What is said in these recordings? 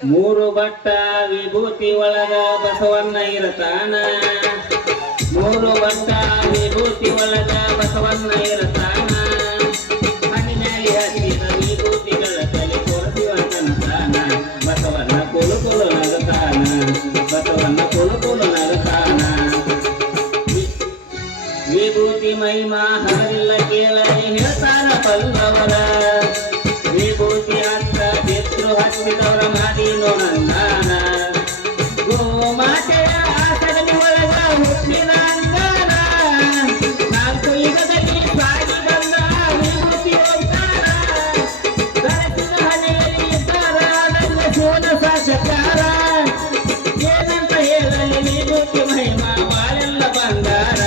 ಮೂರು ಬಟ್ಟ ವಿಭೂತಿ ಒಳಗ ಬಸವಣ್ಣ ಇರತಾನ. ಮೂರು ಬಟ್ಟ ವಿಭೂತಿ ಒಳಗ ಬಸವಣ್ಣ ಇರತಾನ. ಹಣ್ಣಿನಲ್ಲಿ ಹಚ್ಚಿದ ವಿಭೂತಿಗಳ ತಲೆ ತೋರಿಸುವಂತಾನ. ಬಸವಣ್ಣ ಕುಲು ಕುಲು ನಗತಾನ. ಬಸವಣ್ಣ ಕುಲು ಕುಲು ನಗತಾನ. ವಿಭೂತಿ ಮಹಿಮಾ ಹರಿಲ್ಲ ಕೇಳಲಿ ಹೇಳ್ತಾನ ಪಲ್ಲವರ. ವಿಭೂತಿ ಹತ್ತ ಬಿದ್ರು ಹಚ್ಚಿದವರ ಮಾಡಿನೋ ನಂದಾನ. ಗೋಮಾತೆಯ ಆಸಗನಿ ಒಳಗ ಹುಟ್ಟಿದ ಅಂಗಾನ. ನಾಲ್ಕು ಯುಗದಲ್ಲಿ ಸಾಗಿ ಬಂದ ವಿಭೂತಿ ಹೋಗ್ತಾನ. ಬೆಳಕಿನ ಹಣೆಯಲ್ಲಿ ಇದ್ದಾರ ನನ್ನ ಸೋನ ಸಾಕ್ಷಾತ್ಕಾರ. ಏನಂತ ಹೇಳಲಿ ವಿಭೂತಿ ಮಹಿಮಾ ಬಾಳೆಲ್ಲ ಬಂಗಾರ.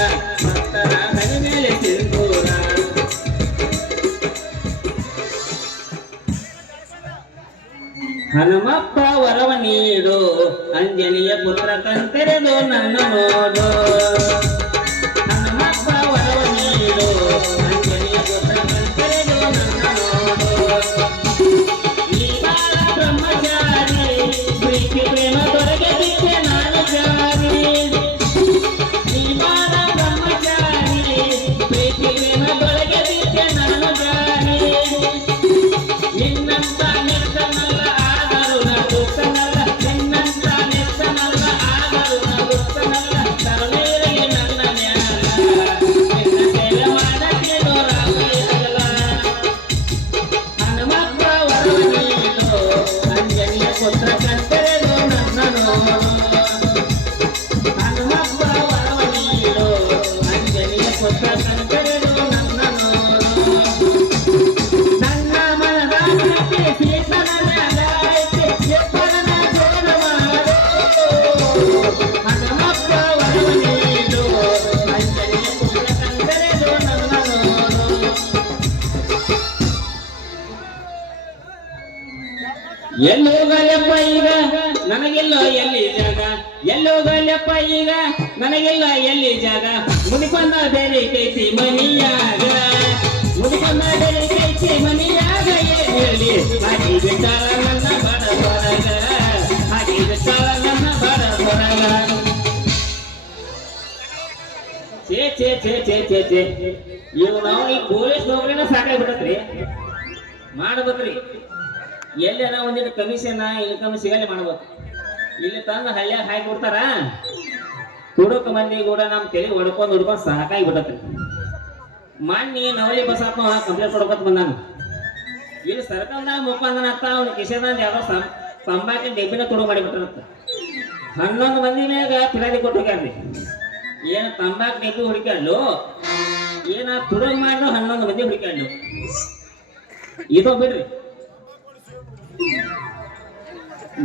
ಭಕ್ತರ ಹಣೆ ಮೇಲೆ ಸಿಂಧೂರ. ಹನುಮಪ್ಪ ವರವ ನೀಡು ಅಂಜನಿಯ ಪುತ್ರ ಕಂತೆರೆದು ನನ್ನ ನೋಡು. ಹನುಮಪ್ಪ ವರವ ನೀಡು ಅಂಜನಿಯ ಪುತ್ರ ಕಂತೆರೆದು ನನ್ನ ನೋಡು. ಈ ಬಾಳ ಬ್ರಹ್ಮಚಾರಿ ಪ್ರೀತಿ ಪ್ರೇಮ ತೊರಗೆ ಬಿಟ್ಟೆ ನಾನು ಜಾರಿ. ಈ ಬಾಳ ಬ್ರಹ್ಮಚಾರಿ ಪ್ರೀತಿ ಪ್ರೇಮ ತೊರಗೆ ಬಿಟ್ಟೆ ನಾನು ಜಾರಿ. ನಿನ್ನಂತ ನಿರ್ಧನಲ್ಲ ಆದರೂ ನಗುತ್ತನಲ್ಲ. ನಿನ್ನಂತ ನಿರ್ಧನಲ್ಲ ಆದರೂ ನಗುತ್ತನಲ್ಲ. ತರುಣೀರಿಗೆ ನನ್ನ ನ್ಯಾಯ ನಿನ್ನ ಸೇವೆ ಮಾಡಕ್ಕೆ ರಾಮಯ್ಯಲ್ಲ. ಹನುಮಪ್ಪ ವರವ ನೀಡು ಅಂಜನಿಯ ಪುತ್ರ ಕಂತೆರೆದು ನನ್ನ ನೋಡು. ಹನುಮಪ್ಪ ವರವ ನೀಡು ಅಂಜನಿಯ ಪುತ್ರ ಕಂತೆರೆದು ನನ್ನ ನೋಡು. ನನ್ನ ಮನದ ಆಸೆ ಸೀತನ ಮ್ಯಾಲ ಐತೆ ಎಪ್ಪರನ ಜೋರ ಮಾಡು. ಹನುಮಪ್ಪ ವರವ ನೀಡು ಅಂಜನಿಯ ಪುತ್ರ ಕಂತೆರೆದು ನನ್ನ ನೋಡು. ಎಲ್ಲೋಗಲ್ಲಪ್ಪ ಈಗ ನನಗೆಲ್ಲ ಎಲ್ಲಿ ಜಾಗ. ಎಲ್ಲೋಗಲ್ಲಪ್ಪ ಈಗ ನನಗೆಲ್ಲ ಎಲ್ಲಿ ಜಾಗ. ಮುನಿಕೊಂದ ಬೇರೆ ಕೈತಿ ಮನಿಯಾಗ. ಮುನಿಕೊಂದ ಬೇರೆ ಕೈತಿ ಮನಿಯಾಗ. ಏನ್ ಹೇಳಿ ಹಾಗೆ ಬಿಟ್ಟಾಳ ನನ್ನ ಬಡ ಹೊರಗ. ಹಾಗೆ ಬಿಟ್ಟಾಳ ನನ್ನ ಬಡ ಹೊರಗ. ಛೇ ಛೇ ಛೇ ಛೇ ಛೇ ಛೇ. ಇವ್ ನಾವು ಈ ಪೊಲೀಸ್ ನೌಕರಿನ ಸಾಕಾಗ್ಬಿಟ್ಟತ್ರಿ. ಮಾಡ್ಬೇಕ್ರಿ ಎಲ್ಲಾರ ಒಂದಿಟ್ಟು ಕಮಿಷನ್ ಇನ್ಕಮ್ ಸಿಗಲಿ ಮಾಡ್ಬೇಕು. ಇಲ್ಲಿ ತಂದು ಹಳ್ಳಿಯಾಗ ಹಾಕಿ ಬಿಡ್ತಾರ. ಕುಡುಕ ಮಂದಿ ಕೂಡ ನಮ್ಮ ತಲೆ ಹೊಡ್ಕೊಂಡು ಸಾಕಾಗಿ ಬಿಟ್ಟತ್ರಿ. ಮೊನ್ನೆ ನವಲಿ ಬಸಪ್ಪ ಕಂಪ್ಲೇಂಟ್ ಕೊಡ್ಕೊತ ಬಂದಾನ. ಇಲ್ಲಿ ಸರ್ಕಲ್ದಾಗ ಮುಖಂದನ ಅತ್ತ ಅವ್ನ ಕಿಶೆದಾಗ ಯಾವ್ದೋ ತಂಬಾಕಿನ ಡೆಬ್ಬಿನ ತುಡು ಮಾಡಿಬಿಟ್ರಂತ. 11 ಮಂದಿ ಮ್ಯಾಗ ಫಿರಾದಿ ಕೊಟ್ಟು ಹೋಗ್ಯಾರ್ರಿ. ಏನ ತಂಬಾಕು ಡೆಬ್ಬಿ ಹುಡುಕ್ಯಾಡ್ಲು, ಏನ ತುಡುಗ್ ಮಾಡ್ಲು 11 ಮಂದಿ ಹುಡುಕ್ಯಾಡ್ಲು. ಇದು ಬಿಡ್ರಿ.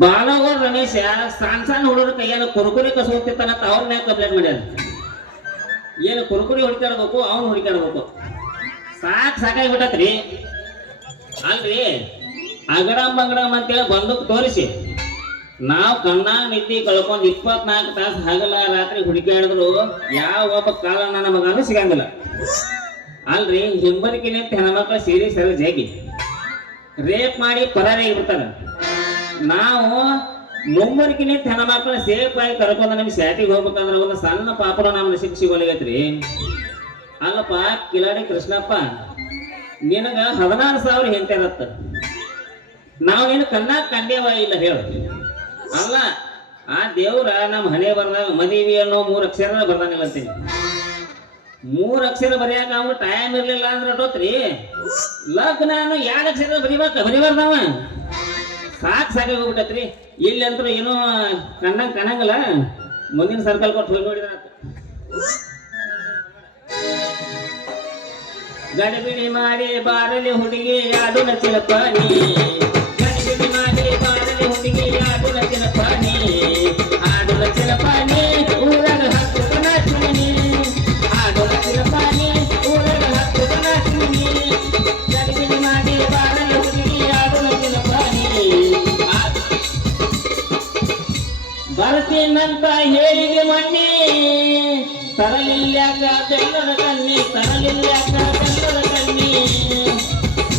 ಬಾಲಗೋಳ ರಮೇಶ ಸಣ್ಣ ಸಣ್ಣ ಹುಡುಗರ ಕೈಯಾಗ ಕುರುಕುರಿ ಕಸೋತಿರ್ತಾನಂತ ಅವ್ರ ಮ್ಯಾಗ ಕಂಪ್ಲೇಂಟ್ ಮಾಡ್ಯಾರ. ಏನು ಕುರುಕುರಿ ಹುಡುಕಾಡ್ಬೇಕು ಅವ್ನು ಹುಡುಕಾಡ್ಬೇಕು. ಸಾಕಾಗಿ ಬಿಟ್ಟತ್ರಿ. ಅಲ್ರಿ ಅಗಡಂ ಬಂಗಡಂ ಅಂತೇಳಿ ಬಂದೂಕ್ ತೋರಿಸಿ ನಾವು ಕಣ್ಣಾಗ ನಿದ್ದೆ ಕಳ್ಕೊಂಡು 24 ತಾಸು ಹಗಲ ರಾತ್ರಿ ಹುಡುಕಾಡಿದ್ರು ಯಾವ ಒಬ್ಬ ಕಾಲ ನನ್ನ ಮಗನೂ ಸಿಗಂಗಿಲ್ಲ. ಅಲ್ರಿ ಹಿಂಬರಿಕಿನ ಹೆಣ್ಮಕ್ಳ ಸೀರೆ ಸರಿ ಜಾಗಿ ರೇಪ್ ಮಾಡಿ ಪರಾರಿ ಬಿಡ್ತಾರ. ನಾವು ಮುಂಬರಿಕಿನ ಹೆಣ್ಮಕ್ಳ ಸೇಫ್ ಆಗಿ ಕರ್ಕೊಂಡು ನಮ್ಗೆ ಸ್ಯಾಟಿಗೆ ಹೋಗ್ಬೇಕಂದ್ರೆ ಒಂದು ಸಣ್ಣ ಪಾಪನ ನಮ್ಮ ಸಿಗೋಲಿಗತ್ರಿ. ಅಲ್ಲಪ್ಪ ಕಿಲಾಡಿ ಕೃಷ್ಣಪ್ಪ ನಿನಗ 16,000 ಹೆಂಡತಿರತ್ತ. ನಾವೇನು ಕಣ್ಣಾಗ ಕಂಡೇವ ಇಲ್ಲ ಹೇಳು. ಅಲ್ಲ ಆ ದೇವ್ರ ನಮ್ಮ ಹಣೆ ಬರ್ದಾಗ ಮದುವೆ ಅನ್ನೋ 3 ಅಕ್ಷರ ಬರ್ದಾನಿಲ್ಲ ಅಂತೀನಿ. 3 ಅಕ್ಷರ ಬರೆಯಾಕ ಅವ್ನು ಟೈಮ್ ಇರ್ಲಿಲ್ಲ ಅಂದ್ರೆ ಅಟೋತ್ರಿ. ಲಗ್ನ 2 ಅಕ್ಷರ ಬರಿಬಾರ್ದವ. ಸಾಕಾಗಿ ಹೋಗ್ಬಿಟ್ಟತ್ರಿ. ಇಲ್ಲಿ ಅಂತೂ ಏನೋ ಕಣ್ಣಂಗಿಲ್ಲ. ಮುಂದಿನ ಸರ್ಕಲ್ ಕೊಟ್ಟು ಹೋಗಿ ನೋಡಿದ್ರ ಗಡಿಬಿಡಿ ಮಾಡಿ ಬಾರಲಿ ಹುಡುಗಿ ಆಡುನ ಚಿಲಪಾನಿ. ಗಡಿಬಿಡಿ ಮಾಡಿ ಬಾರಲಿ ಹುಡುಗಿ ಆಡುನ ಚಿಲಪಾನಿ. ಆಡುನ ಚಿಲಪಾನಿ ಊರಾಗ ಹಾಕುತ್ತ ನಾಚಿನಿ. ಆಡುನ ಚಿಲಪಾನಿ ಊರಾಗ ಹಾಕುತ್ತ ನಾಚಿನಿ. ಗಡಿಬಿಡಿ ಮಾಡಿ ಬಾರಲಿ ಹುಡುಗಿ ಆಡುನ ಚಿಲಪಾನಿ. ಬರ್ತೀನಂತ ಹೇಳಿದೆ ಮಣ್ಣಿ ತರಲಿಲ್ಲಾಕ ಬೆಲ್ಲದ ಕಣ್ಣಿ. ತರಲಿಲ್ಲಾಕ ಬೆಲ್ಲದ ಕಣ್ಣಿ.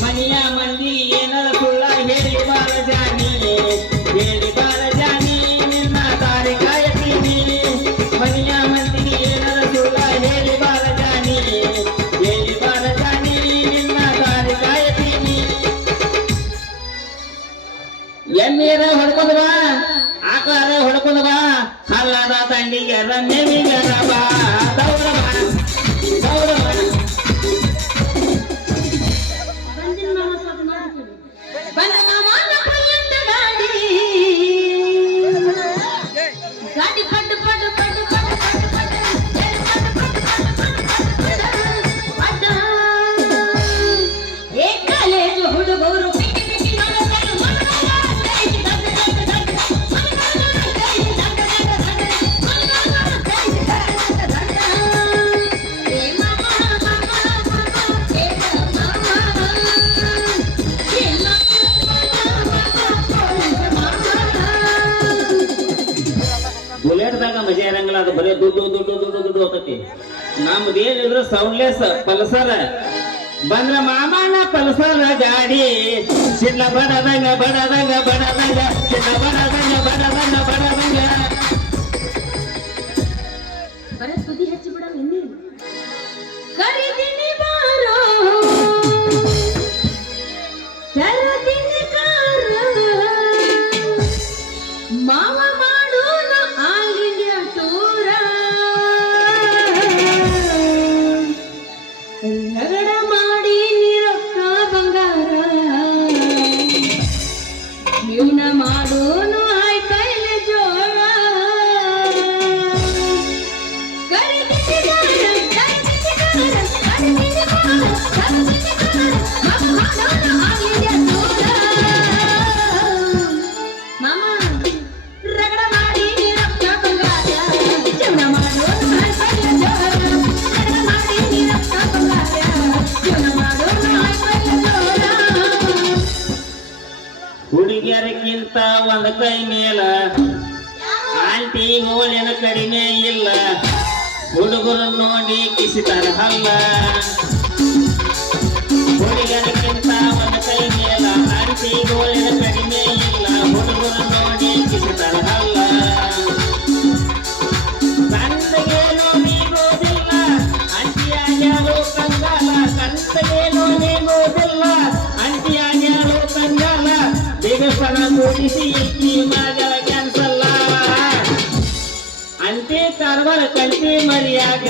ಮನೆಯ ಮಂದಿ ಏನಾರ ಸುಳ್ಳ ಹೇಳಿ ಬಾರ ಜಾನಿ. ಹೇಳಿ ಎಮ್ಮೀರ ಹೊಡ್ಕೊಂಡ್ ಬಾ ಆಕಾರ ಹೊಡ್ಕೊಂಡ್ ಬಾ ಹಲ್ಲದ ದಂಡಿಗೆರ ಮೇವಿಗೆರ ಬಾ ದೌಡ ಬಾ ದೌಡ ಬಾ ಬಂದ ಮಾಮನ ಕೈಯಂತ ಗಾಡಿ ಗಾಡಿ ಪಡ್ಡು ಪಡ್ಡು ಪಡ್ಡು ಪಡ್ಡು ಪಡ್ಡು ಪಡ್ಡು ಅಡ್ಡ ಏ ಕಾಲೇಜು ಹುಡುಗರು ಪಿಕ್ಕಿ ಪಿಕ್ಕಿ ಮಾಡೋದನ್ನು ಬುಲೆಟ್ದಾಗ ಮಜಾ ಇರಂಗಿಲ್ಲ ಅದು ಬರೀ ದುಡ್ಡು ದುಡ್ಡು ದುಡ್ಡು ದುಡ್ಡು ಹೋಗ್ತತಿ ನಮ್ದು ಏನಿದ್ರು ಸೌಂಡ್ಲೆಸ್ ಪಲ್ಸರ್ ಬಂದ್ರ ಮಾಮನ ಪಲ್ಸರ್ ಗಾಡಿ ಸಿಡ್ಲ ಬಡದಂಗ ಬಡದಂಗ ಬಡದಂಗ ಸಿಡ್ಲ ಬಡದಂಗ ಬಡದಂಗ ಬಡದಂಗ ಬರ ಸುದ್ದಿ ಹಚ್ಚಿ ಬಿಡ ನಿನ್ನೆ ಕರಿದಿನಿ ಬಾರೋ ತರದಿನಿ ಕಾರ ಮಾವ ಮಾಡೋಣ ಆಲ್ ಇಂಡಿಯಾ ಟೂರ ರಗಡ ಮಾಡಿ ನೀರೊಕ್ಕ ಬಂಗಾರ ಜೀವನ ಮಾಡೋನು ಆಯ್ತೈಲೆ ಜೋರ ಮಾಮ ರಗಡ ಮಾಡಿ ನೀರೊಕ್ಕ ಬಂಗಾರ ಜೀವನ ಮಾಡೋನು ಆಯ್ತೈಲೆ ಜೋರ ರಗಡ ಮಾಡಿ ನೀರೊಕ್ಕ ಬಂಗಾರ ಜೀವನ ಮಾಡೋನು ಆಯ್ತೈಲೆ ಜೋರ ಹುಡುಗಿಯರಿಗಿಂತ ಒಂದ್ ಕೈ ಮೇಲ ಆಂಟಿ ಗೋಳಿನ ಕಡಿಮೆ ಇಲ್ಲ ಹುಡುಗರು ನೋಡಿ ಕಿಸಿತಾರ ಹಲ್ಲ ಹುಡುಗರಿಗಿಂತ ಒಂದ್ ಕೈ ಮೇಲ ಆಂಟಿ ಗೋಳಿನ ಕಡಿಮೆ ಇಲ್ಲ ಹುಡುಗರು ನೋಡಿ ಕಿಸಿತಾರ ಹಲ್ಲ ಕಂದಗೇನು ನೀಗೋದಿಲ್ಲ ಅಂಟಿಯಾಗ್ಯಾರು ಕಂಗಾಲ ಕಂದಗೇನು ನೀಗೋದಿಲ್ಲ ಅಂಟಿಯಾಗ್ಯಾರು ಕಂಗಾಲ ದೇವಸ್ಥಾನ ಕೂಡಿಸಿ ಇಕ್ಕಿ ಮಗಳ ಕ್ಯಾನ್ಸಲ್ಲ ಅಂತೆ ಕಾರ್ಬಾರ ಕಂಟಿ ಮರಿಯಾಗ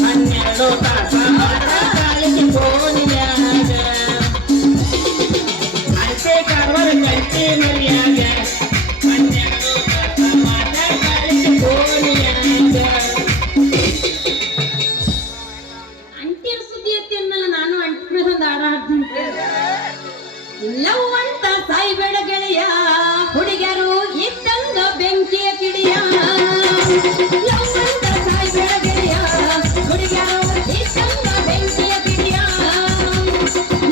12 ತಾಸ ಕಾಲಿಗೆ ಫೋನಿನ್ಯಾಗ ಅಂತೆ ಕಾರ್ಬಾರ ಕಂಟಿ ಮರಿಯಾಗ 12 ತಾಸ ಕಾಲಿಗೆ ಫೋನಿನ್ಯಾಗ ಅಂಟಿಯ ಸುದ್ದಿ ಎತ್ತಿ ಅಂದಲ್ಲ ನಾನು ಅಂಟಿ ಮೇಲೆ ಒಂದು ಹಾಡ ಹಾಡ್ತೀನಿ ಇಲ್ಲವಂತ ಸಾಯ್ಬೇಡ ಗೆಳೆಯ ಹುಡುಗರು ಇದ್ದಂಗ ಬೆಂಕಿಯ ಕಿಡಿಯ ಲವಂತ ಸಾಯ್ಬೇಡ ಗೆಳೆಯ ಹುಡುಗರು ಇದ್ದಂಗ ಬೆಂಕಿಯ ಕಿಡಿಯ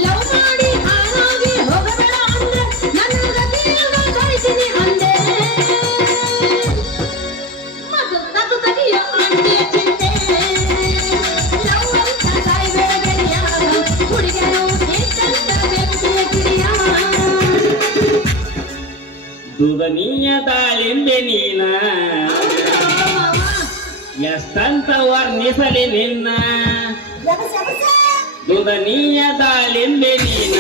ಲವ್ ಮಾಡಿ ಹಾಳಾಗಿ ಹೋಗಬೇಡ ಅಂದ್ರೆ ನನ್ನ ಗತಿಯನ್ನ ಸಾಯ್ತೀನಿ ಅಂದೆ ಮಗು ತಗಿಯ ಅಂಟಿಯ ಚಿಂತೆ ಲವಂತ ಸಾಯ್ಬೇಡ ಗೆಳೆಯ ಹುಡುಗರು ಇದ್ದಂಗ ಬೆಂಕಿಯ ಕಿಡಿಯ ದುದನಿಯ ದಾಳಿಂಬೆ ನೀನ ಎಷ್ಟಂತ ವರ್ಣಿಸಲಿ ನಿನ್ನ ದುದನಿಯ ದಾಳಿಂಬೆ ನೀನ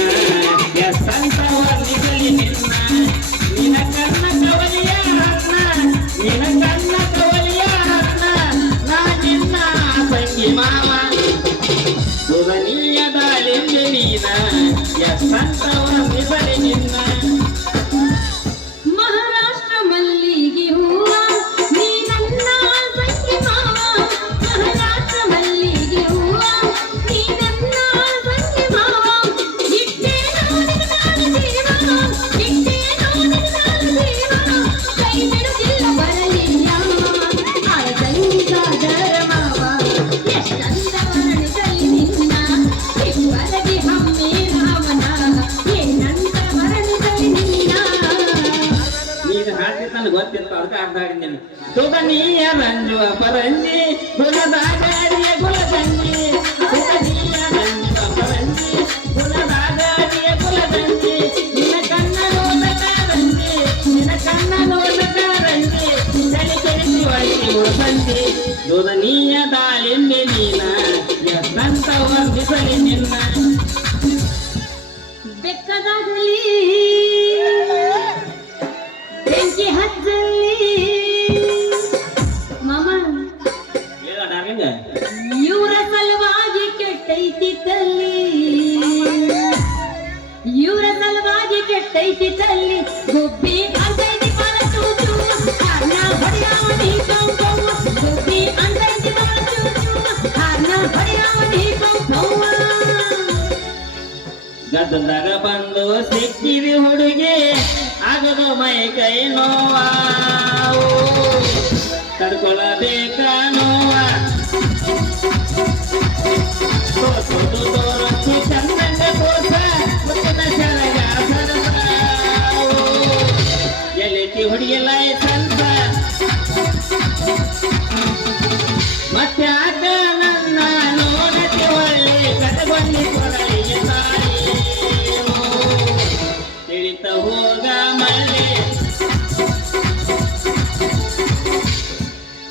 ಎಷ್ಟಂತ ವರ್ಣಿಸಲಿ ನಿನ್ನ ನಿನ ಕನ್ನ ಕವಲಿಯ ರತ್ನ ನಿನ ಕನ್ನ ಕವಲಿಯ ರತ್ನ ನಾ ನಿನ್ನ ತಂಗಿ ಮಾವ ದುದನಿಯ ದಾಳಿಂಬೆ ನೀನ ಎಷ್ಟಂತ ವರ್ಣಿಸಲಿ ನಿನ್ನ ಮಹಾರಾಷ್ಟ್ರ ಮಲ್ಲಿಗೆ ಹೂವ ನೀ ನನ್ನ ಸಂಗಿ ಮಾವ ಮಹಾರಾಷ್ಟ್ರ ಮಲ್ಲಿಗೆ ಹೂವ ನೀ ನನ್ನ ಸಂಗಿ ಮಾವ ಇಟ್ಟೇನೋ ನಿನ್ನ ಜೀವ ಇಟ್ಟೇನೋ ನಿನ್ನ ಜೀವ ಕೈ ಬಿಡುತ್ತಿಲ್ಲ ಬರಲಿಲ್ಲ ಆಳ ಸಂಗಿ ಸಾಗರ ಮಾವ ಎಷ್ಟಂತ ವರ್ಣಿಸಲಿ ನಿನ್ನ ಇಬ್ಬರದಿ ಹಮ್ಮಿ ರಾಮನ ಏನಂತ ವರ್ಣಿಸಲಿ ನಿನ್ನ ನೀನು ಹಾಡ್ತಿ ನನಗೆ ಗೊತ್ತಿರ್ತ ಅದಕ್ಕೆ ಅರ್ಧ ಹಾಡಿದ್ದೇನೆ ತುದನೀಯ ರಂಜುವ ಪರಂಜಿ ಗುಣದ ಗಾಡಿಯ ಗುಲಗಂಜಿ ತುದನೀಯ ರಂಜುವ ಪರಂಜಿ ಗುಣದ ಗಾಡಿಯ ಗುಲಗಂಜಿ ನಿನ್ನ ಕಣ್ಣ ನೋದ ಕಾರಂಜಿ ನಿನ್ನ ಕಣ್ಣ ನೋದ ಕಾರಂಜಿ ತಲೆ ಕೆಡಿಸಿ ಒಳಗೆ ಮುಳಸಂಜಿ ತುದನೀಯ ದಾಳಿಂಬೆ ನೀನ ಎಷ್ಟಂತ ವರ್ಧಿಸಲಿ ನಿನ್ನ ಬೆಕ್ಕದಾಗಲಿ ಗುಬ್ಬಿ ಅಂತೈತಿ ಬಾಳ ಚೂಚು ಹಾರ್ನ ಹೊಡೆಯವ ನೀ ಕೌ ಕೌ ಗುಬ್ಬಿ ಅಂತೈತಿ ಬಾಳ ಚೂಚು ಹಾರ್ನ ಹೊಡೆಯವ ನೀ ಕೌ ಕೌ ಗದ್ದಲ್ದಾಗ ಬಂದು ಸಿಕ್ಕಿದಿ ಹುಡುಗಿ ಆಗದು ಮೈ ಕೈ ನೋವು ತಡ್ಕೊಳ್ಳಬೇಕ ನೋವ ತೋರಿಸಿ ಚಂದಂಗ ತೋರ್ಸ ಮುತ್ತಿನ ಸೆರಗ ಸರಸಾವು. ಎಲ್ಲೈತಿ ಹುಡುಗಿ ಲೈಸೆನ್ಸ ಮತ್ತೆ ಆಗ ನನ್ನ ನೋಡತಿ ಒಳ್ಳೆ ಕಟಗೊಂಡಿ ಕೊಡಲಿಗೆ ತಾಯಿ ತಿಳಿತ ಹೋಗ ಮಳ್ಳಿ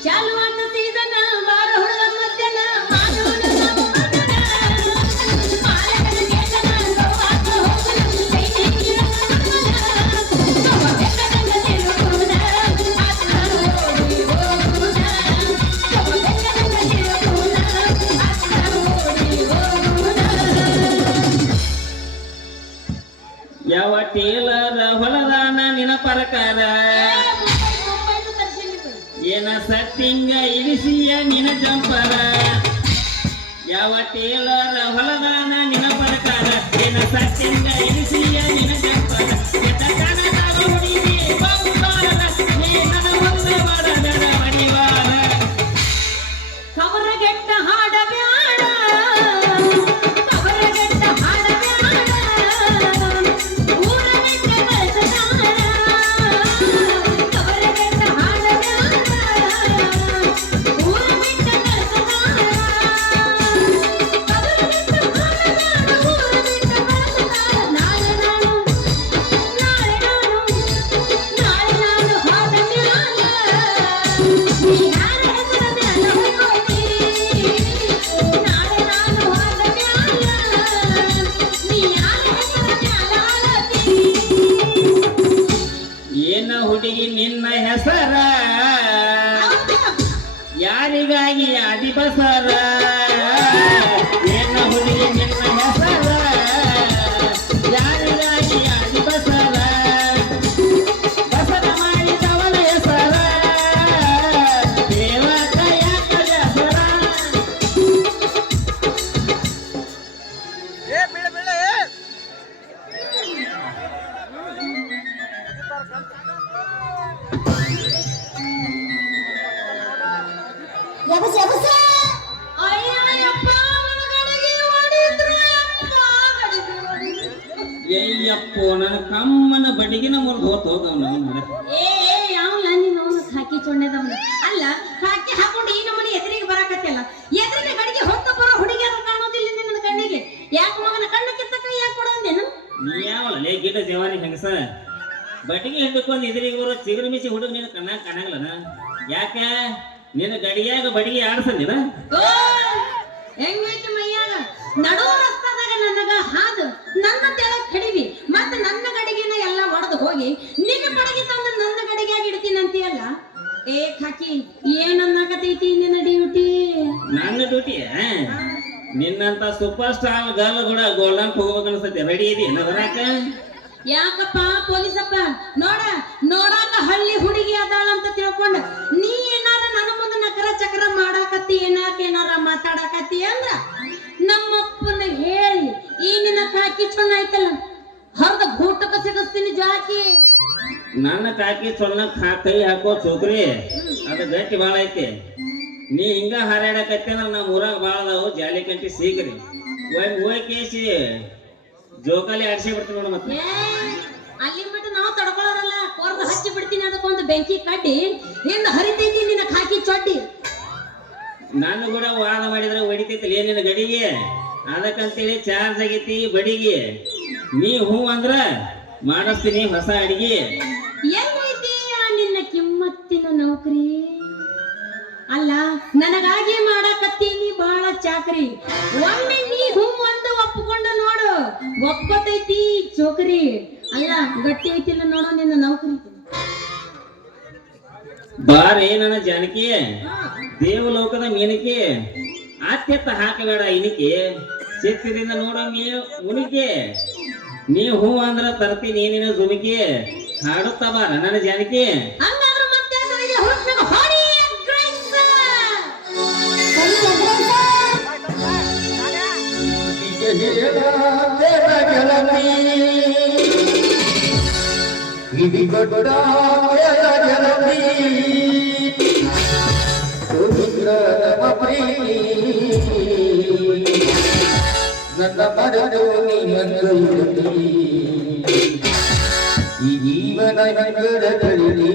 ಚಾಲು ಅಂತ ಸೀಸನ ಬಾರ ಹುಡುಗ ಮಧ್ಯಾಹ್ನ ಮಾನವನ ಮಗನ ಮಾಲಕನ ಕೇತನ ಗೋವಾಕ ಹೋಗನ ಕೈ ನೀರ ಮಗನ ಬೆಕ್ಕದಂಗ ತಿರುಗುನ ಆತ್ಮ ಓಡಿ ಹೋಗುನ ಬೆಕ್ಕದಂಗ ತಿರುಗುನ ಆತ್ಮ ಓಡಿ ಹೋಗುನ ಯಾವ ಟೇಲರ ಹೊಲದಾನ ನಿನ ಪರಕಾರ ಮುಂಬೈದು ತರ್ಸಿನಿತು ಏನ ಸಟ್ಟಿಂಗ ಇರಿಸಿಯ ನಿನ ಜಂಪರ ಯಾವ ಟೇಲರ ಹೊಲದಾನ ನಿನ ಪರಕಾರ ಏನ ಸಟ್ಟಿಂಗ ಇರಿಸಿಯ ನಿನ ಜಂಪರ ಕೆಟ್ಟ ಕಣದಾಗ ಹುಡುಗಿ ಬಂಗಾರ ನೀ ನನ್ನ ಮುಂದೆ ಬರದಡ ಮಡಿವಾರ ಕವರಗೆಟ್ಟ ಹಾಡಬ್ಯಾಡ ಕವರಗೆಟ್ಟ ಹಾಡಬ್ಯಾಡ ಊರ ಬಿಟ್ಟ ಕಳ್ಸದಾರ ಕವರಗೆಟ್ಟ ಹಾಡಬ್ಯಾಡ ಊರ ಬಿಟ್ಟ ಕಳ್ಸದಾರ ಕವರಗೆಟ್ಟ ಹಾಡಬ್ಯಾಡ ಊರ ಬಿಟ್ಟ ಕಳ್ಸದಾರ ನಾಳೆ ನಾನು ಹೋದ ಮ್ಯಾಲ ನೀ ಯಾರ ಹೆಸರ ಮ್ಯಾಲ ಹೊಯ್ಕೋತಿ ನಾಳೆ ನಾನು ಹೋದ ಮ್ಯಾಲ ನೀ ಯಾರ ಹೆಸರ ಮ್ಯಾಲ ಆಳತಿ ಏನ ಹುಡುಗಿ ನಿನ್ನ ಹೆಸರ ಯಾರಿಗಾಗಿ ಅದಿಬಸರ ಏನ ಹುಡುಗಿ ನಿನ್ನ ಹೆಸರ ಯಾರಿಗಾಗಿ ಅದಿಬಸರ ಬಸರ ಮಾಡಿದವನ ಹೆಸರ ದೇವಕ ಯಾಕ ಹೆಸರ ಅಯ್ಯಪ್ಪ ನನ್ನ ಗಡಿಗೆ ಹೊಡಿದ್ರು ಅಪ್ಪ ಗಡಿಗೆ ಹೊಡಿದ್ರು ಏಯ್ಯಪ್ಪೋ ನನ್ನ ಕಮ್ಮನ ಬಡಿಗಿನ ಮುರಿದು ಹೋತ್ ಹೋಗವನ ಏ ಯಾವಲ್ಲ ನೀನು ಅವನು ಹಾಕಿ ಚೊಣ್ಣೆದವನು ಅಲ್ಲ ಹಾಕಿ ಹಾಕೊಂಡು ಈ ನಮ್ಮನೆ ಎದುರಿಗೆ ಬರಾಕತ್ತಿಲ್ಲ ಎದುರಿಗೆ ಗಡಿಗೆ ಹೊತ್ತ ಬರೋ ಹುಡುಗಿಯರು ಕಾಣೋದಿಲ್ಲ ನಿನ್ನ ಕಣ್ಣಿಗೆ ಯಾಕೆ ಮಗನ ಕಣ್ಣ ಕಿತ್ತಕ ಯಾಕೆ ಕೊಡಂದೇನು ನೀ ಯಾವಲ್ಲ ಲೇ ಗಿಡ ಜವಾರಿ ಹೆಂಗಸ ಬಟ್ಟಿಗೆ ಹಿಡ್ಕೊಂಡು ಎದುರಿಗೆ ಬರೋ ಚಿಗುರು ಮಿಸಿ ಹುಡುಗ ನೀನು ಕಣ್ಣಾಗ ಕಾಣಂಗಿಲ್ಲನ ಯಾಕ ನಿನ್ನ ಗಡಿಯಾಗ ಬಡಿಗೆ ಆಡ್ಸಂದಿನ ಓ ಹೆಂಗೈತಿ ಮೈಯಾಗ ನಡು ರಸ್ತಾದಾಗ ನನಗ ಹಾದು ನನ್ನ ತೆಳಗ್ ಕಡಿವಿ ಮತ್ತೆ ನನ್ನ ಗಡಿಗೆನ ಎಲ್ಲ ಒಡೆದು ಹೋಗಿ ನಿನ್ನ ಬಡಗಿ ತಂದು ನನ್ನ ಗಡಿಗೆಯಾಗಿ ಇಡ್ತೀನಂತೀಯಲ್ಲ ಏ ಖಾಕಿ ಏನನ್ನಾಕತೈತಿ ನಿನ್ನ ಡ್ಯೂಟಿ ನನ್ನ ಡ್ಯೂಟಿ ನಿನ್ನಂತ ಸೂಪರ್ ಸ್ಟಾರ್ ಗರ್ಲ್ ಕೂಡ ಗೋಲ್ಡನ್ ಹೋಗ್ಬೇಕು ಅನ್ಸತ್ತೆ ರೆಡಿ ಇದೆಯಾ ಬರಾಕ ಯಾಕಪ್ಪ ಪೊಲೀಸಪ್ಪ ನೋಡಾಕ ಹಳ್ಳಿ ಹುಡುಗಿ ಅದಾಳ ಅಂತ ತಿಳ್ಕೊಂಡ ನೀ ಏನಾರ ನನ್ನ ಮುಂದೆ ನಕರ ಚಕ್ರ ಮಾಡಾಕತ್ತಿ ಏನಾರ ಮಾತಾಡಕತ್ತಿ ಅಂದ್ರ ನಮ್ಮಪ್ಪನ ಹೇಳಿ ಈ ನಿನ್ನ ಕಾಕಿ ಚೊಣ್ಣ ಐತಲ್ಲ ಹರ್ದ ಗೂಟಕ ಸಿಗಸ್ತೀನಿ ಜಾಕಿ ನನ್ನ ಕಾಕಿ ಸೊನ್ನ ಕೈ ಹಾಕೋ ಚೋಕ್ರಿ ಅದು ಗಟ್ಟಿ ಭಾಳ ಐತಿ ನೀ ಹಿಂಗ ಹಾರಾಡಕತ್ತಿ ಅಂದ್ರೆ ನಮ್ಮ ಊರಾಗ ಭಾಳ ಅದಾವು ಜಾಲಿ ಕಂಟಿ ಸೀಗ್ರಿ ಹೋಗಿ ಕೇಸಿ ಜೋಕಾಲಿ ಆಡ್ಸಿ ಬಿಡ್ತೀನಿ ನೋಡು ಮತ್ತೆ ಏ ಅಲ್ಲಿ ಮಟ್ಟ ನಾವು ತಡ್ಕೊಳ್ಳೋರಲ್ಲ ಕೊರ್ದು ಹಚ್ಚಿ ಬಿಡ್ತೀನಿ ಅದಕ್ಕೊಂದು ಬೆಂಕಿ ಕಟ್ಟಿ ಹಿಂದ ಹರಿತೈತಿ ನಿನ್ನ ಕಾಕಿ ಚೊಡ್ಡಿ ನಾನು ಕೂಡ ವಾದ ಮಾಡಿದ್ರೆ ಹೊಡಿತೈತಿ ಏನಿನ ಗಡಿಗೆ ಅದಕ್ಕಂತೇಳಿ ಚಾರ್ಜ್ ಆಗೈತಿ ಬಡಿಗೆ ನೀ ಹೂ ಅಂದ್ರ ಮಾಡಿಸ್ತೀನಿ ಹೊಸ ಅಡಿಗೆ ಎಲ್ಲೈತಿ ಆ ನಿನ್ನ ಕಿಮ್ಮತ್ತಿನ ನೌಕರಿ ಅಲ್ಲ ನನಗಾಗಿ ಮಾಡಾಕತ್ತೀನಿ ಬಾಳ ಚಾಕರಿ ಒಮ್ಮೆ ನೀ ಹೂ ಒಂದು ಒಪ್ಪಿಕೊಂಡು ನೋಡು ಒಪ್ಪತೈತಿ ಚೋಕರಿ ಅಲ್ಲ ಗಟ್ಟಿ ಐತಿಲ್ಲ ನೋಡು ನಿನ್ನ ನೌಕರಿ ಬಾರೇ ನನ್ನ ಜಾನಕಿ ದೇವಲೋಕದ ಮೀನಕಿ ಆತ್ಯತ್ತ ಹಾಕಬೇಡ ಇನಿಕೆ ಚಿತ್ತದಿಂದ ನೋಡೋ ಉಣಿಕೆ ನೀ ಹೂ ಅಂದ್ರ ತರ್ತೀನಿ ನೀನು ಜುಮಿಕೆ ಹಾಡುತ್ತಾ ಬಾರ ನನ್ನ ಜಾನಕಿ. ಹಂಗಾದ್ರೆ ಮತ್ತೆ ಯಾಕೆ ಹುಡುಕ್ಬೇಕು ಹೊಡಿ ಗ್ರೈಸ್. ನನ್ನ ಮರದು ಈ ಜೀವನ ಹೆಂಗರದಲ್ಲಿ